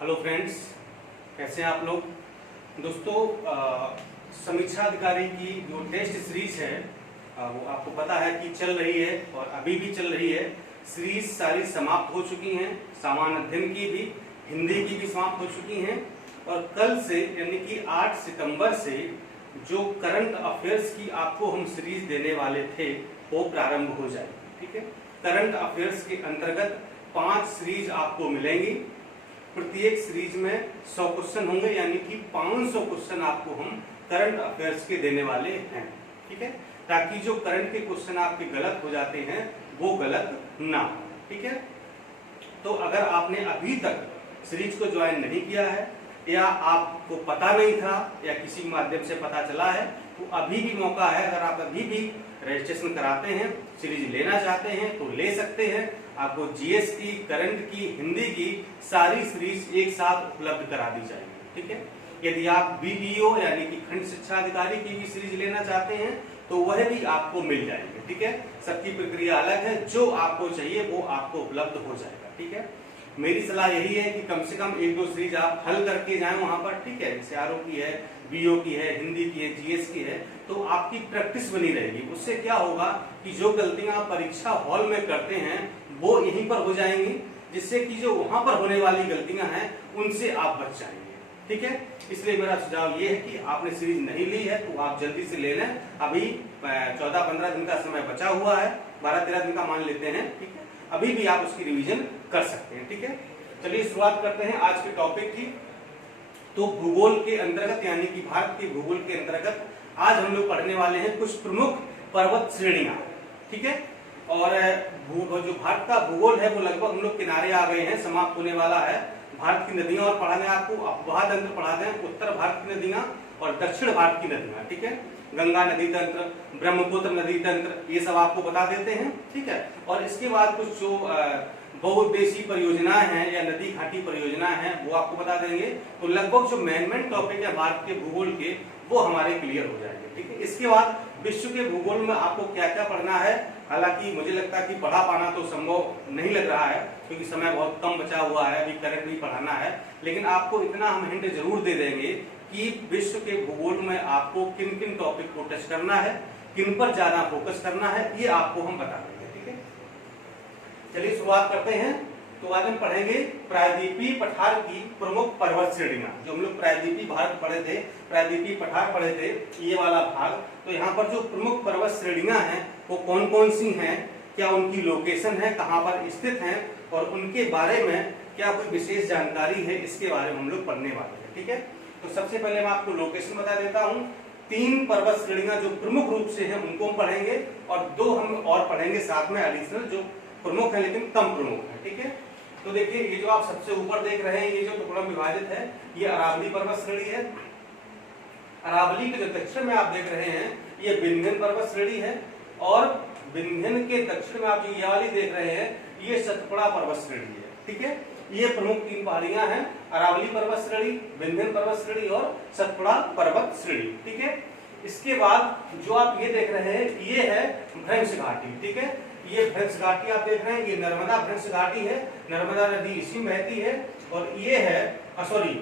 Hello friends, कैसे हैं आप लोग। दोस्तों, समीक्षा अधिकारी की जो टेस्ट सीरीज है वो आपको पता है कि चल रही है और अभी भी चल रही है। सीरीज सारी समाप्त हो चुकी हैं, सामान्य अध्ययन की भी, हिंदी की भी समाप्त हो चुकी हैं। और कल से यानी कि 8 सितंबर से जो करंट अफेयर्स की आपको हम सीरीज देने वाले थे वो प्रारंभ हो जाएगी। ठीक है, करंट अफेयर्स के अंतर्गत 5 सीरीज आपको मिलेंगी। प्रत्येक सीरीज में 100 क्वेश्चन होंगे, यानी कि 500 क्वेश्चन आपको हम करंट अफेयर्स के देने वाले हैं। ठीक है, ताकि जो करंट के क्वेश्चन आपके गलत हो जाते हैं वो गलत ना हो। ठीक है, तो अगर आपने अभी तक सीरीज को ज्वाइन नहीं किया है या आपको पता नहीं था या किसी माध्यम से पता चला है तो अभी भी मौका है। अगर आप अभी भी रजिस्ट्रेशन कराते हैं, सीरीज लेना चाहते हैं तो ले सकते हैं। आपको जीएस की, करंट की, हिंदी की सारी सीरीज एक साथ उपलब्ध करा दी जाएगी। ठीक है, यदि आप बीडीओ यानी कि खंड शिक्षा अधिकारी की भी सीरीज लेना चाहते हैं तो वह भी आपको मिल जाएंगे। ठीक है, सबकी प्रक्रिया अलग है, जो आपको चाहिए वो आपको उपलब्ध हो जाएगा। ठीक है, मेरी सलाह यही है कि कम से कम 1-2 सीरीज आप हल करके जाएं वहां पर। ठीक है, सीआरओ की है, बीओ की है, हिंदी की है, जीएस की है, तो आपकी प्रैक्टिस बनी रहेगी। उससे क्या होगा कि जो गलतियां आप परीक्षा हॉल में करते हैं वो यहीं पर हो जाएंगी, जिससे कि जो वहां पर होने वाली गलतियां हैं उनसे आप बच जाएंगे। ठीक है, इसलिए मेरा सुझाव ये है कि आपने सीरीज नहीं ली है तो आप जल्दी से ले लें। अभी 14-15 दिन का समय बचा हुआ है, 12-13 दिन का मान लेते हैं। ठीक है, अभी भी आप उसकी रिवीजन कर सकते हैं। ठीक है, चलिए शुरुआत करते हैं आज के टॉपिक की। तो भूगोल के अंतर्गत यानी कि भारत के भूगोल के अंतर्गत आज हम लोग पढ़ने वाले हैं कुछ प्रमुख पर्वत श्रेणियां। ठीक है, और जो भारत का भूगोल है वो लगभग हम लोग किनारे आ गए हैं, समाप्त होने वाला है। भारत की नदियां और पढ़ा दें आपको, अपवाह तंत्र पढ़ा दें, उत्तर भारत की नदियां और दक्षिण भारत की नदियां। ठीक है, गंगा नदी तंत्र, ब्रह्मपुत्र नदी तंत्र, ये सब आपको बता देते हैं। ठीक है, और इसके बाद कुछ जो बहुउद्देशीय परियोजनाएं हैं या नदी घाटी परियोजनाएं हैं वो आपको बता देंगे। तो लगभग जो मेन टॉपिक है भारत के भूगोल के वो हमारे क्लियर हो जाएंगे। ठीक है, इसके बाद विश्व के भूगोल में आपको क्या क्या पढ़ना है, हालांकि मुझे लगता है कि पढ़ा पाना तो संभव नहीं लग रहा है क्योंकि समय बहुत कम बचा हुआ है, अभी करंट भी पढ़ाना है। लेकिन आपको इतना हम हिंट जरूर दे देंगे कि विश्व के भूगोल में आपको किन किन टॉपिक को टच करना है, किन पर ज्यादा फोकस करना है, ये आपको हम बता देंगे। ठीक है, चलिए शुरुआत करते हैं। तो आज हम पढ़ेंगे प्रायद्वीपीय पठार की प्रमुख पर्वत श्रेणियां। जो हम लोग प्रायद्वीपीय भारत पढ़े थे, प्रायद्वीपीय पठार पढ़े थे, ये वाला भाग। तो यहाँ पर जो प्रमुख पर्वत श्रेणियां हैं वो कौन कौन सी हैं, क्या उनकी लोकेशन है, कहाँ पर स्थित हैं और उनके बारे में क्या कोई विशेष जानकारी है, इसके बारे में हम लोग पढ़ने वाले हैं। ठीक है, तो सबसे पहले मैं आपको लोकेशन बता देता हूँ। 3 पर्वत श्रेणियां जो प्रमुख रूप से हैं उनको हम पढ़ेंगे और 2 हम और पढ़ेंगे साथ में एडिशनल, जो प्रमुख है लेकिन कम प्रमुख है। ठीक है, तो देखिए ये जो आप सबसे ऊपर देख रहे हैं, ये जो टुकड़ा विभाजित है ये अरावली पर्वत श्रेणी है। अरावली के जो दक्षिण में आप देख रहे हैं ये विंध्यन पर्वत श्रेणी है और विंध्यन के दक्षिण में आप जो ये वाली देख रहे हैं ये सतपुड़ा पर्वत श्रेणी है। ठीक है, ये प्रमुख 3 पहाड़ियां हैं, अरावली पर्वत श्रेणी, विंध्यन पर्वत श्रेणी और सतपुड़ा पर्वत श्रेणी। ठीक है, इसके बाद जो आप ये देख रहे हैं ये है भ्रंश घाटी। ठीक है, ये भ्रंश घाटी आप देख रहे हैं, ये नर्मदा भ्रंश घाटी है, नर्मदा नदी इसी में बहती है। और ये है सॉरी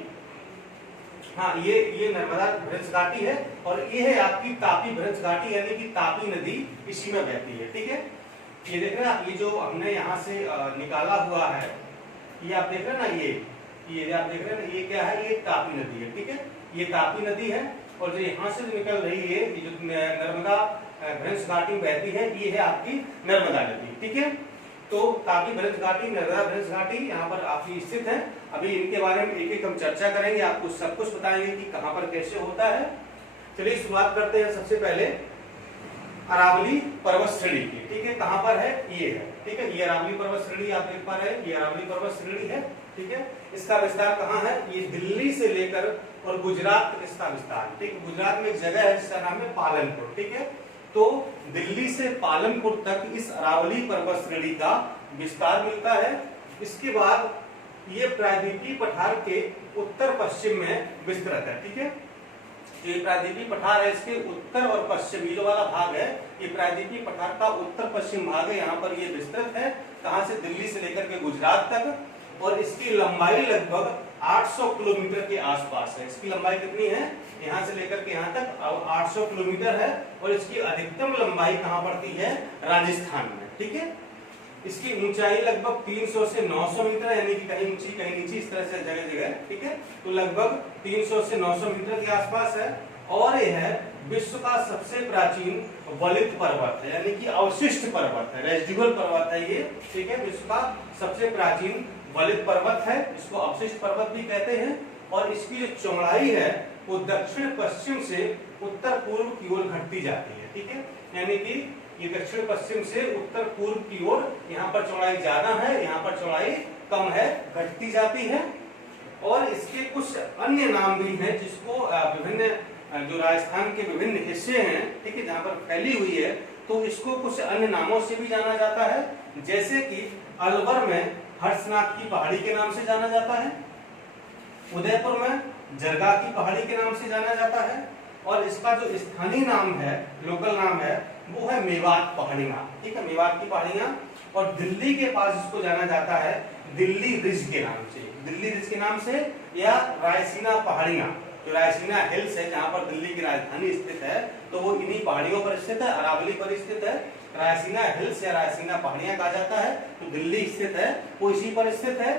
हाँ ये नर्मदा भ्रंश घाटी है और ये है आपकी तापी भ्रंश घाटी यानी कि तापी नदी इसी में बहती है। ठीक है, ये देख रहे हैं आप, ये जो हमने यहाँ से निकाला हुआ है ये आप देख रहे हैं ना, ये आप देख रहे हैं ना, ये क्या है, ये तापी नदी है। ठीक है, ये तापी नदी है और जो यहाँ से निकल रही है ये जो नर्मदा भ्रंश घाटी बहती है ये है आपकी नर्मदा नदी। ठीक है, तो तापी भ्रंश घाटी, नर्मदा भ्रंश घाटी यहाँ पर आपकी स्थित है। अभी इनके बारे में एक एक हम चर्चा करेंगे, आपको सब कुछ बताएंगे कि कहाँ पर कैसे होता है। चलिए शुरुआत करते हैं सबसे पहले अरावली पर्वत श्रेणी की। ठीक है, कहाँ पर है, ये है। ठीक है, ये अरावली पर्वत श्रेणी आप देख पा रहे हैं, ये अरावली पर्वत श्रेणी है। ठीक है, इसका विस्तार कहाँ है, ये दिल्ली से लेकर और गुजरात तक इसका विस्तार। ठीक है, गुजरात में एक जगह है जिसका नाम है पालनपुर। ठीक है, तो दिल्ली से पालनपुर तक इस अरावली पर्वत श्रेणी का विस्तार मिलता है। इसके बाद ये प्रायद्वीपीय पठार के उत्तर पश्चिम में विस्तृत है। ठीक है, ये प्रायद्वीपीय पठार है, इसके उत्तर और पश्चिम ये वाला भाग है, ये प्रायद्वीपीय पठार का उत्तर पश्चिम भाग है। यहाँ पर ये विस्तृत है, कहां से, दिल्ली से लेकर के गुजरात तक। और इसकी लंबाई लगभग 800 किलोमीटर के आसपास है। इसकी लंबाई कितनी है, यहाँ से लेकर के यहाँ तक 800 किलोमीटर है। और इसकी अधिकतम लंबाई कहाँ पड़ती है, राजस्थान में, ठीक है। इसकी ऊंचाई लगभग 300 से 900 मीटर, यानी कि कहीं ऊंची कहीं नीची, इस तरह से जगह जगह, ठीक है। तो लगभग 300 से 900 मीटर के आसपास है। और यह है विश्व का सबसे प्राचीन वलित पर्वत है, यानी कि अवशिष्ट पर्वत है, रेजिडुअल पर्वत है ये, ठीक है। विश्व का सबसे प्राचीन वलित पर्वत है, इसको अवशिष्ट पर्वत भी कहते हैं। और इसकी जो चौड़ाई है वो दक्षिण पश्चिम से उत्तर पूर्व की ओर घटती जाती है, ठीक है। यानी कि ये दक्षिण पश्चिम से उत्तर पूर्व की ओर, यहाँ पर चौड़ाई ज्यादा है, यहाँ पर चौड़ाई कम है, घटती जाती है। और इसके कुछ अन्य नाम भी हैं, जिसको विभिन्न जो राजस्थान के विभिन्न हिस्से हैं, ठीक है, जहाँ पर फैली हुई है, तो इसको कुछ अन्य नामों से भी जाना जाता है। जैसे कि अलवर में हर्षनाथ की पहाड़ी के नाम से जाना जाता है, उदयपुर में जरगा की पहाड़ी के नाम से जाना जाता है। और इसका जो स्थानीय नाम है, लोकल नाम है, वो है मेवात पहाड़ियां, ठीक है, मेवात की पहाड़ियां। और दिल्ली के पास इसको जाना जाता है दिल्ली रिज के नाम से, दिल्ली रिज के नाम से, या रायसीना पहाड़ियां, जो रायसीना हिल्स है जहां पर दिल्ली की राजधानी स्थित है, तो वो इन्हीं पहाड़ियों पर स्थित है, अरावली पर स्थित है। रायसीना हिल्स या रायसीना पहाड़ियां कहा जाता है, तो दिल्ली स्थित है, वो इसी पर स्थित है।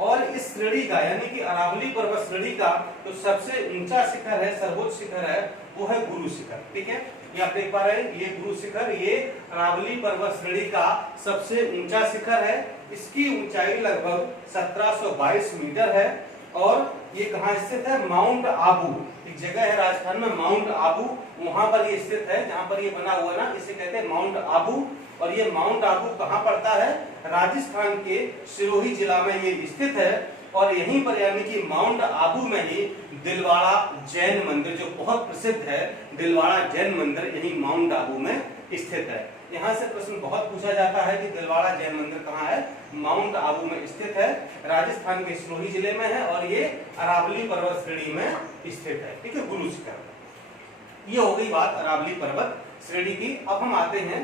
और इस श्रेणी का, यानी कि अरावली पर्वत श्रेणी का जो सबसे ऊंचा शिखर है, सर्वोच्च शिखर है, वो है गुरु शिखर, ठीक है। ये आप देख पा रहे हैं, ये गुरु शिखर, ये अरावली पर्वत श्रेणी का सबसे ऊंचा शिखर है। इसकी ऊंचाई लगभग 1722 मीटर है। और ये कहाँ स्थित है, माउंट आबू, एक जगह है राजस्थान में माउंट आबू, वहां पर ये स्थित है, जहां पर ये बना हुआ ना, इसे कहते हैं माउंट आबू। और ये माउंट आबू कहाँ पड़ता है, राजस्थान के सिरोही जिला में ये स्थित है। और यहीं पर, यानी कि माउंट आबू में ही दिलवाड़ा जैन मंदिर, जो बहुत प्रसिद्ध है, दिलवाड़ा जैन मंदिर यही माउंट आबू में स्थित है। यहाँ से प्रश्न बहुत पूछा जाता है कि दिलवाड़ा जैन मंदिर कहाँ है, माउंट आबू में स्थित है, राजस्थान के सिरोही जिले में है। और ये अरावली पर्वत श्रेणी में स्थित है, ठीक है, गुरु शिखर। ये हो गई बात अरावली पर्वत श्रेणी की। अब हम आते हैं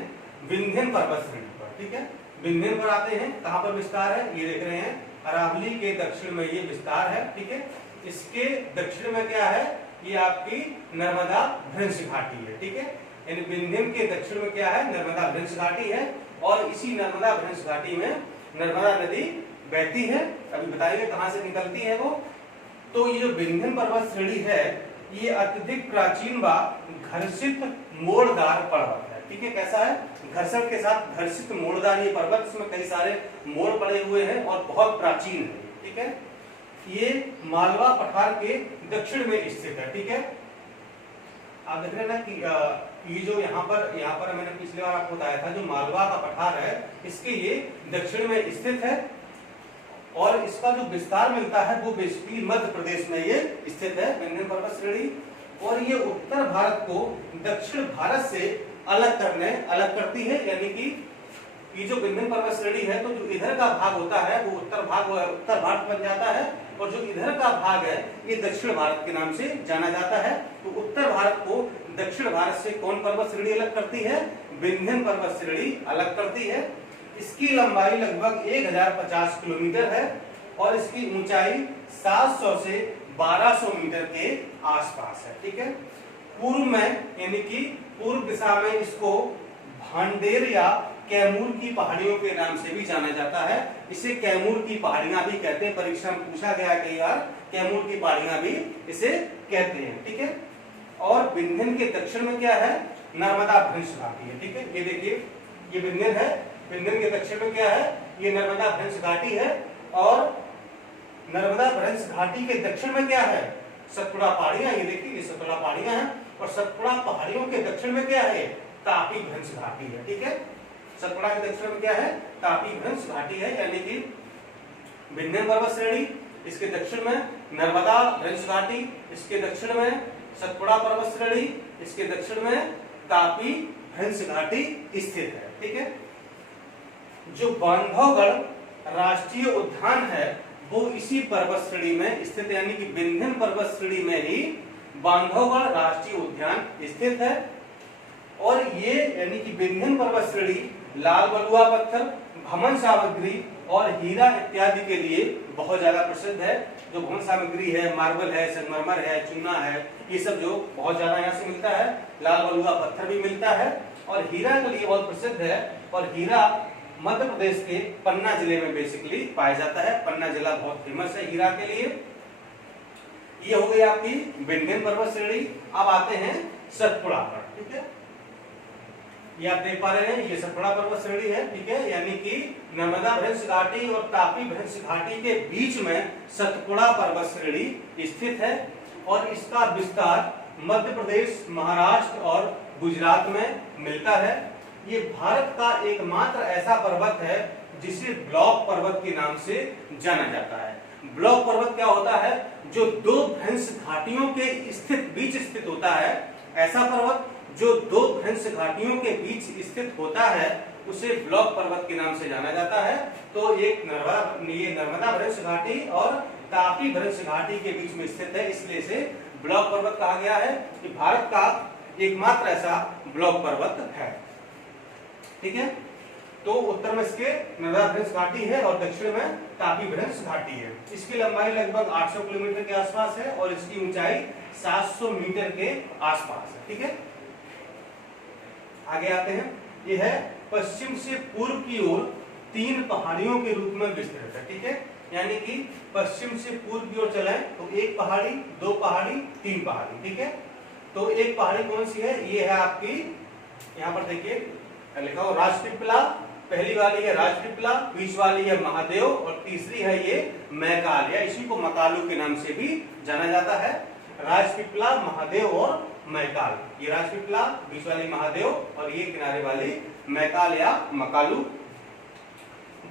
विंध्यन पर्वत श्रेणी पर, ठीक है। विंध्यन पर आते हैं, कहाँ पर विस्तार है, ये देख रहे हैं, अरावली के दक्षिण में ये विस्तार है, ठीक है। इसके दक्षिण में क्या है, ये आपकी नर्मदा भ्रंश घाटी है, ठीक है। यानी विंध्यन के दक्षिण में क्या है, नर्मदा भ्रंश घाटी है। और इसी नर्मदा भ्रंश घाटी में नर्मदा नदी बहती है, अभी बताएंगे कहाँ से निकलती है वो। तो ये जो विंध्यन पर्वत श्रेणी है, ये अत्यधिक प्राचीन व घर्षित मोड़दार पर्वत है, ठीक है। कैसा है, घर्षण के साथ घर्षित मोड़दार ये पर्वत, इसमें कई सारे मोड़ पड़े हुए हैं और बहुत प्राचीन है, ठीक है। ये मालवा पठार के दक्षिण में स्थित है, ठीक है। आप देख रहे हैं ना कि ये जो यहाँ पर मैंने पिछली बार आपको बताया था, जो मालवा का पठार है, इसके ये दक्षिण में स्थित है। और इसका जो विस्तार मिलता है वो बेसिकली मध्य प्रदेश में ये स्थित है, विंध्यन पर्वत श्रेणी। और ये उत्तर भारत को दक्षिण भारत से अलग करती है, यानी कि ये जो विंध्यन पर्वत श्रेणी है, तो जो इधर का भाग होता है वो उत्तर भारत बन जाता है, और जो इधर का भाग है ये दक्षिण भारत के नाम से जाना जाता है। तो उत्तर भारत को दक्षिण भारत से कौन पर्वत श्रेणी अलग करती है, विंध्यन पर्वत श्रेणी अलग करती है। इसकी लंबाई लगभग 1050 किलोमीटर है और इसकी ऊंचाई 700 से 1200 मीटर के आसपास है, ठीक है। पूर्व में, यानी कि पूर्व दिशा में इसको भांडेर या कैमूर की पहाड़ियों के नाम से भी जाना जाता है। इसे कैमूर की पहाड़ियां भी कहते हैं, परीक्षा में पूछा गया कई बार, कैमूर की पहाड़ियां भी इसे कहते हैं, ठीक है। और विंध्यन के दक्षिण में क्या है, नर्मदा भ्रंश घाटी है, ठीक है। ये देखिए, ये विंध्यन है, विंध्यन के दक्षिण में क्या है, ये नर्मदा भ्रंश घाटी है। और नर्मदा भ्रंश घाटी के दक्षिण में क्या है, सतपुड़ा पहाड़ियां, ये देखिए, ये सतपुड़ा पहाड़ियां हैं। और सतपुड़ा पहाड़ियों के दक्षिण में क्या है, तापी भ्रंश घाटी है, ठीक है। सतपुड़ा के दक्षिण में क्या है, तापी भ्रंश घाटी है, यानी कि विंध्यन पर्वत श्रेणी, इसके दक्षिण में नर्मदा भ्रंश घाटी, इसके दक्षिण में सतपुड़ा पर्वत श्रेणी, इसके दक्षिण में तापी भ्रंश घाटी स्थित है, ठीक है। जो बांधवगढ़ राष्ट्रीय उद्यान है वो इसी पर्वत श्रेणी में स्थित, यानी कि विंध्यन पर्वत श्रेणी में ही बांधवगढ़ राष्ट्रीय उद्यान स्थित है। और ये, यानी कि विंध्यन पर्वत श्रेणी लाल बलुआ पत्थर, भमन सामग्री और हीरा इत्यादि के लिए बहुत ज्यादा प्रसिद्ध है। जो भवन सामग्री है, मार्बल है, संगमरमर है, चूना है, ये सब जो बहुत ज्यादा यहाँ से मिलता है। लाल बलुआ पत्थर भी मिलता है और हीरा के लिए बहुत प्रसिद्ध है। और हीरा मध्य प्रदेश के पन्ना जिले में बेसिकली पाया जाता है। पन्ना जिला बहुत फेमस है हीरा के लिए। ये हो गई आपकी विंध्यन पर्वत श्रेणी। अब आते हैं सतपुड़ा पर, ठीक है। ये आप देख पा रहे हैं, ये सतपुड़ा पर्वत श्रेणी है, ठीक है। यानी कि नर्मदा भ्रंश घाटी और तापी भ्रंश घाटी के बीच में सतपुड़ा पर्वत श्रेणी स्थित है और इसका विस्तार मध्य प्रदेश, महाराष्ट्र और गुजरात में मिलता है। ये भारत का एकमात्र ऐसा पर्वत है जिसे ब्लॉक पर्वत के नाम से जाना जाता है। ब्लॉक पर्वत क्या होता है? जो दो भ्रंश घाटियों के बीच स्थित होता है। ऐसा पर्वत जो दो भ्रंश घाटियों के बीच स्थित होता है उसे ब्लॉक पर्वत के नाम से जाना जाता है। तो एक नर्मदा भ्रंश घाटी और तापी भ्रंश घाटी के बीच में स्थित है, इसलिए इसे ब्लॉक पर्वत कहा गया है। कि भारत का एकमात्र ऐसा ब्लॉक पर्वत है, ठीक है। तो उत्तर में इसके नर्मदा भ्रंश घाटी है और दक्षिण में तापी भ्रंश घाटी है। इसकी लंबाई लगभग 800 किलोमीटर के आसपास है और इसकी ऊंचाई 700 मीटर के आसपास है, ठीक है। आगे आते हैं। यह है पश्चिम से पूर्व की ओर 3 पहाड़ियों के रूप में विस्तृत है, ठीक है। यानी कि पश्चिम से पूर्व की ओर चले तो 1 पहाड़ी, 2 पहाड़ी, 3 पहाड़ी, ठीक है। तो एक पहाड़ी कौन सी है? ये है आपकी, यहाँ पर देखिए लिखा हो राजपीपला। पहली वाली है राजपीपला, बीच वाली है महादेव और तीसरी है ये मैकाल, या इसी को मकालू के नाम से भी जाना जाता है। राजपीपला, महादेव और मैकाल। ये राजपीपला, बीच वाली महादेव और ये किनारे वाली मैकाल या मकालू।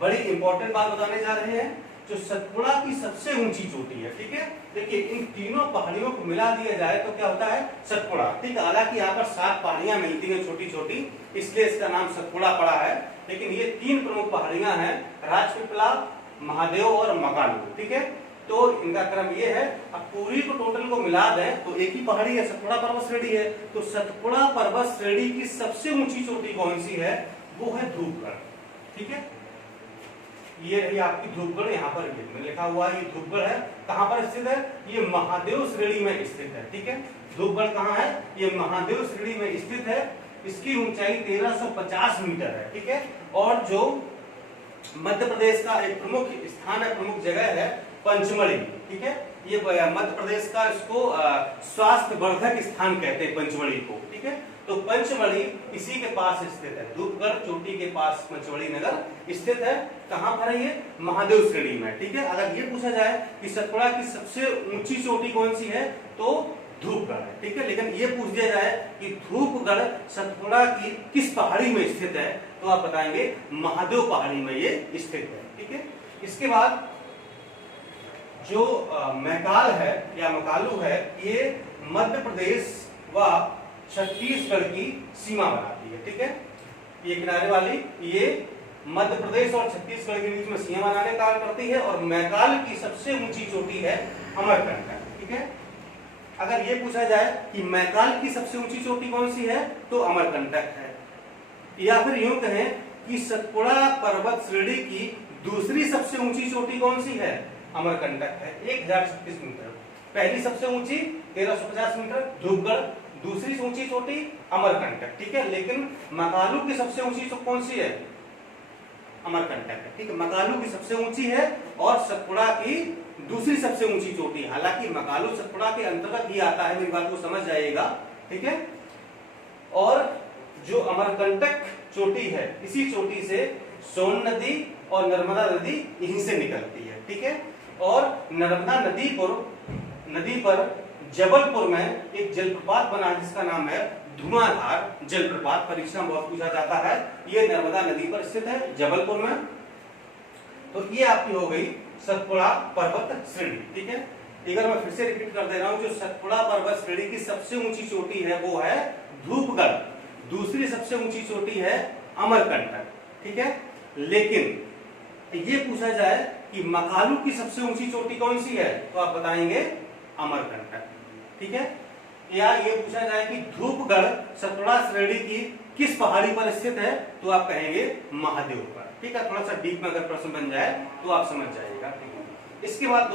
बड़ी इंपॉर्टेंट बात बताने जा रहे हैं, जो सतपुड़ा की सबसे ऊंची चोटी है, ठीक है। देखिए इन तीनों पहाड़ियों को मिला दिया जाए तो क्या होता है? सतपुड़ा, ठीक है। हालांकि यहाँ पर 7 पहाड़ियां मिलती हैं छोटी छोटी, इसलिए इसका नाम सतपुड़ा पड़ा है। लेकिन ये 3 प्रमुख पहाड़ियां हैं, राजपीपला, महादेव और मकालू, ठीक है। तो इनका क्रम ये है। अब पूरी को टोटल को मिला दें तो एक ही पहाड़ी है, सतपुड़ा पर्वत श्रेणी है। तो सतपुड़ा पर्वत श्रेणी की सबसे ऊंची चोटी कौन सी है? वो है ध्रुवगढ़, ठीक है। ये रही आपकी ध्रुवगढ़, यहाँ पर लिखा हुआ है ये ध्रुवगढ़ है। कहाँ पर स्थित है? ये महादेव श्रेणी में स्थित है, ठीक है। ध्रुवगढ़ कहाँ है? ये महादेव श्रेणी में स्थित है। इसकी ऊंचाई 1350 मीटर है, ठीक है। और जो मध्य प्रदेश का एक प्रमुख स्थान है, प्रमुख जगह है पंचमढ़ी, ठीक है। ये मध्य प्रदेश का इसको स्वास्थ्य वर्धक स्थान कहते हैं पंचमढ़ी को, ठीक है। तो पंचमढ़ी इसी के पास स्थित है, ध्रुवगढ़ चोटी के पास पंचमढ़ी नगर स्थित है। कहां पर है ये? महादेव श्रेणी में, ठीक है। अगर ये पूछा जाए कि सतपुड़ा की सबसे ऊंची चोटी कौन सी है तो ध्रुवगढ़ है, ठीक है। लेकिन ये पूछ दिया जाए कि ध्रुवगढ़ सतपुड़ा की किस पहाड़ी में स्थित है तो आप बताएंगे महादेव पहाड़ी में ये स्थित है, ठीक है। इसके बाद जो मैकाल है या मकालू है, ये मध्य प्रदेश व छत्तीसगढ़ की सीमा बनाती है, ठीक है। ये किनारे वाली ये मध्य प्रदेश और छत्तीसगढ़ के बीच में सीमा बनाने का कार्य करती है। और मैकाल की सबसे ऊंची चोटी है अमरकंटक, ठीक है। अगर ये पूछा जाए कि मैकाल की सबसे ऊंची चोटी कौन सी है तो अमरकंटक है। या फिर यूं कहें कि सतपुड़ा पर्वत श्रेणी की दूसरी सबसे ऊंची चोटी कौन सी है? अमरकंटक है, 1036 मीटर। पहली सबसे ऊंची 1350 मीटर ध्रुवगढ़, दूसरी ऊंची चोटी अमरकंटक, ठीक है। लेकिन मकालू की सबसे ऊंची कौन सी है? अमरकंटक है, ठीक है। मकालू की सबसे ऊंची है और सतपुड़ा की दूसरी सबसे ऊंची चोटी। हालांकि मकालू सतपुड़ा के अंतर्गत ही आता है, मेरी बात को समझ जाइएगा, ठीक है। और जो अमरकंटक चोटी है, इसी चोटी से सोन नदी और नर्मदा नदी यहीं से निकलती है, ठीक है। और नर्मदा नदी पर जबलपुर में एक जलप्रपात बना है जिसका नाम है धुआंधार जलप्रपात। परीक्षा में बहुत पूछा जाता है। ये नर्मदा नदी पर स्थित है जबलपुर में। तो ये आपकी हो गई सतपुड़ा पर्वत श्रेणी, ठीक है। एक बार मैं फिर से रिपीट कर दे रहा हूं, जो सतपुड़ा पर्वत श्रेणी की सबसे ऊंची चोटी है वो है ध्रुवगढ़, दूसरी सबसे ऊंची चोटी है अमरकंटक, ठीक है। लेकिन ये पूछा जाए कि मकालू की सबसे ऊंची चोटी कौन सी है तो आप बताएंगे अमरकंटक, ठीक है। या ये पूछा जाए कि ध्रुवगढ़ सतपुड़ा श्रेणी की किस पहाड़ी पर स्थित है तो आप कहेंगे महादेव पर। ठीक है, थोड़ा सा डीप में अगर प्रश्न बन जाए तो आप समझ जाइएगा। इसके बाद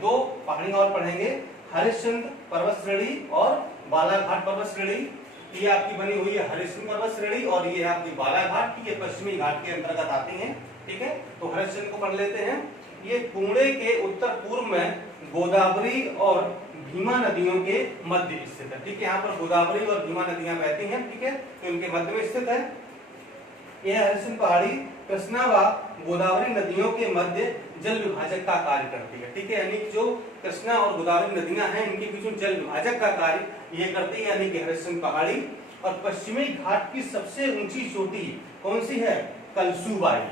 दो पहाड़ियां और पढ़ेंगे, हरिश्चंद्र पर्वत श्रेणी और बालाघाट पर्वत श्रेणी। ये आपकी बनी हुई है हरिश्चंद्र पर्वत श्रेणी और ये है आपकी बालाघाट की, ये पश्चिमी घाट के अंतर्गत आती है। ठीक है, तो हरिश्चंद्र को पढ़ लेते हैं। ये पुणे के उत्तर पूर्व में गोदावरी और भीमा नदियों के मध्य स्थित है। ठीक है, यहाँ पर गोदावरी और भीमा नदियां बहती हैं। ठीक है, तो इनके मध्य में स्थित है। यह हरिश्चंद्र पहाड़ी कृष्णा व गोदावरी नदियों के मध्य जल विभाजक का कार्य करती है। ठीक है, यानी जो कृष्णा और गोदावरी नदियां हैं इनके बीच में जल विभाजक का कार्य ये करती है, यानी कि हरिश्चंद्र पहाड़ी। और पश्चिमी घाट की सबसे ऊंची चोटी कौन सी है? कलसुबाई,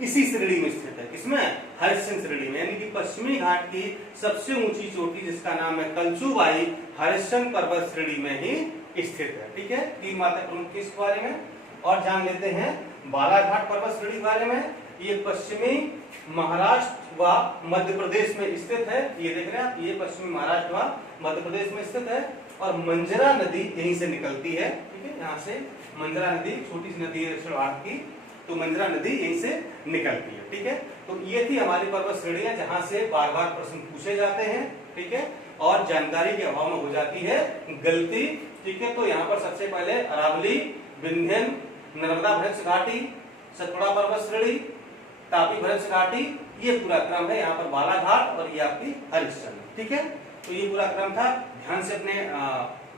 इसी श्रेणी में स्थित है। किसमें? हरिश्चंद्र श्रेणी में, यानी कि पश्चिमी घाट की सबसे ऊंची चोटी जिसका नाम है कलसुबाई, हरिश्चंद्र पर्वत श्रेणी में ही स्थित है। ठीक है, 3 बातें प्रमुख इस बारे में। और जान लेते हैं बालाघाट पर्वत श्रेणी के बारे में। ये पश्चिमी महाराष्ट्र व मध्य प्रदेश में स्थित है। ये देख रहे हैं आप, ये पश्चिमी महाराष्ट्र व मध्य प्रदेश में स्थित है। और मंजरा नदी यहीं से निकलती है। ठीक है, यहाँ से मंजरा नदी, छोटी सी नदी है दक्षिण भारत की, तो मंजरा नदी यहीं से निकलती है। ठीक है, तो ये थी हमारी पर्वत श्रेणियां जहां से बार बार प्रश्न पूछे जाते हैं। ठीक है, और जानकारी के अभाव में हो जाती है गलती। ठीक है, तो यहाँ पर सबसे पहले अरावली, विंध्यन, नर्मदा भ्रंश घाटी, सतपुड़ा पर्वत श्रेणी, तापी भ्रंश घाटी, ये पूरा क्रम है। यहाँ पर बालाघाट और ये आपकी हरिश्चंद्र। ठीक है, तो ये पूरा क्रम था। ध्यान से अपने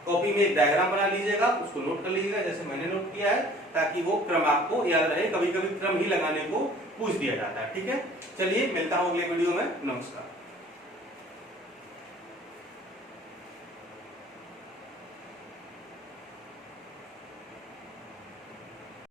कॉपी में एक डायग्राम बना लीजिएगा, उसको नोट कर लीजिएगा जैसे मैंने नोट किया है, ताकि वो क्रम आपको याद रहे। कभी कभी क्रम ही लगाने को पूछ दिया जाता है। ठीक है, चलिए मिलता हूँ अगले वीडियो में। नमस्कार।